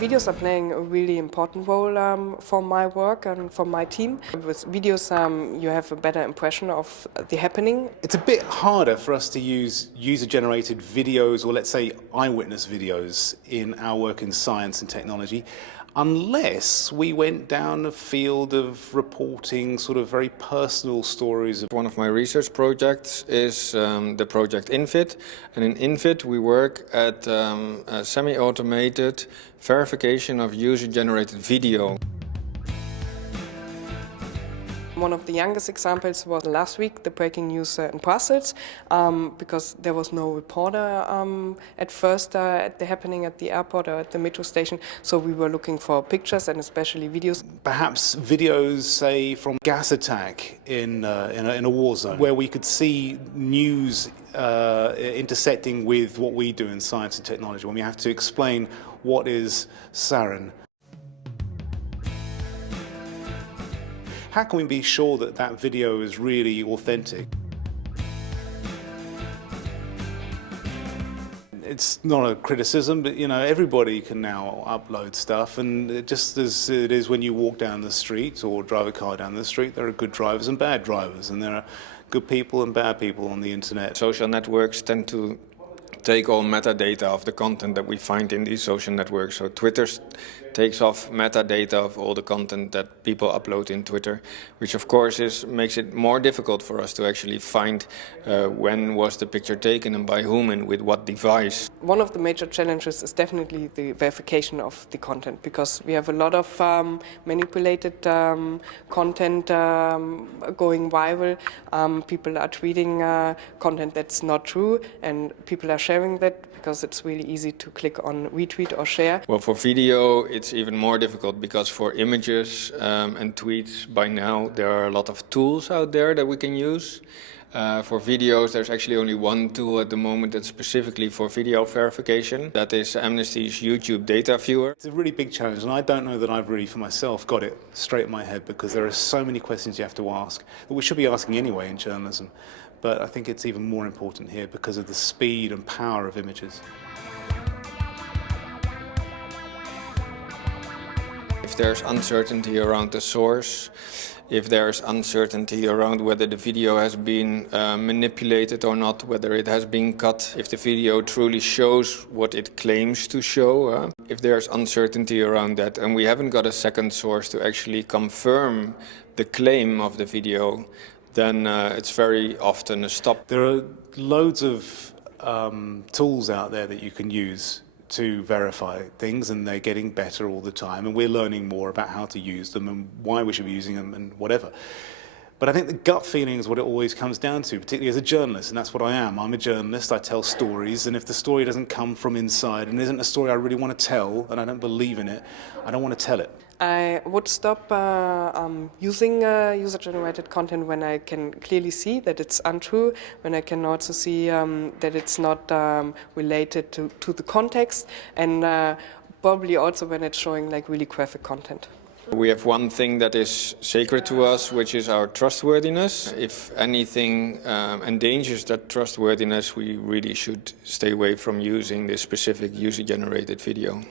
Videos are playing a really important role for my work and for my team. With videos, you have a better impression of the happening. It's a bit harder for us to use user-generated videos, or let's say eyewitness videos, in our work in science and technology, unless we went down a field of reporting sort of very personal stories. One of my research projects is the project InVID, and in InVID we work at a semi-automated verification of user-generated video. One of the youngest examples was last week, the breaking news in Brussels, because there was no reporter at first at the happening at the airport or at the metro station, so we were looking for pictures and especially videos. Perhaps videos, say, from gas attack in a war zone, where we could see news intersecting with what we do in science and technology, when we have to explain what is sarin. How can we be sure that that video is really authentic? It's not a criticism, but everybody can now upload stuff, and just as it is when you walk down the street or drive a car down the street, there are good drivers and bad drivers, and there are good people and bad people on the internet. Social networks tend to take all metadata of the content that we find in these social networks. So Twitter takes off metadata of all the content that people upload in Twitter, which of course makes it more difficult for us to actually find when was the picture taken and by whom and with what device. One of the major challenges is definitely the verification of the content, because we have a lot of manipulated content going viral. People are tweeting content that's not true, and people are sharing that because it's really easy to click on retweet or share. Well, for video it's even more difficult, because for images and tweets by now there are a lot of tools out there that we can use. For videos, there's actually only one tool at the moment that's specifically for video verification. That is Amnesty's YouTube data viewer. It's a really big challenge, and I don't know that I've really, for myself, got it straight in my head, because there are so many questions you have to ask that we should be asking anyway in journalism. But I think it's even more important here because of the speed and power of images. If there's uncertainty around the source, if there's uncertainty around whether the video has been manipulated or not, whether it has been cut, if the video truly shows what it claims to show, if there's uncertainty around that and we haven't got a second source to actually confirm the claim of the video, then it's very often a stop. There are loads of tools out there that you can use to verify things, and they're getting better all the time, and we're learning more about how to use them and why we should be using them and whatever. But I think the gut feeling is what it always comes down to, particularly as a journalist, and that's what I am. I'm a journalist, I tell stories, and if the story doesn't come from inside and isn't a story I really want to tell, and I don't believe in it, I don't want to tell it. I would stop using user-generated content when I can clearly see that it's untrue, when I can also see that it's not related to the context, and probably also when it's showing like really graphic content. We have one thing that is sacred to us, which is our trustworthiness. If anything endangers that trustworthiness, we really should stay away from using this specific user-generated video.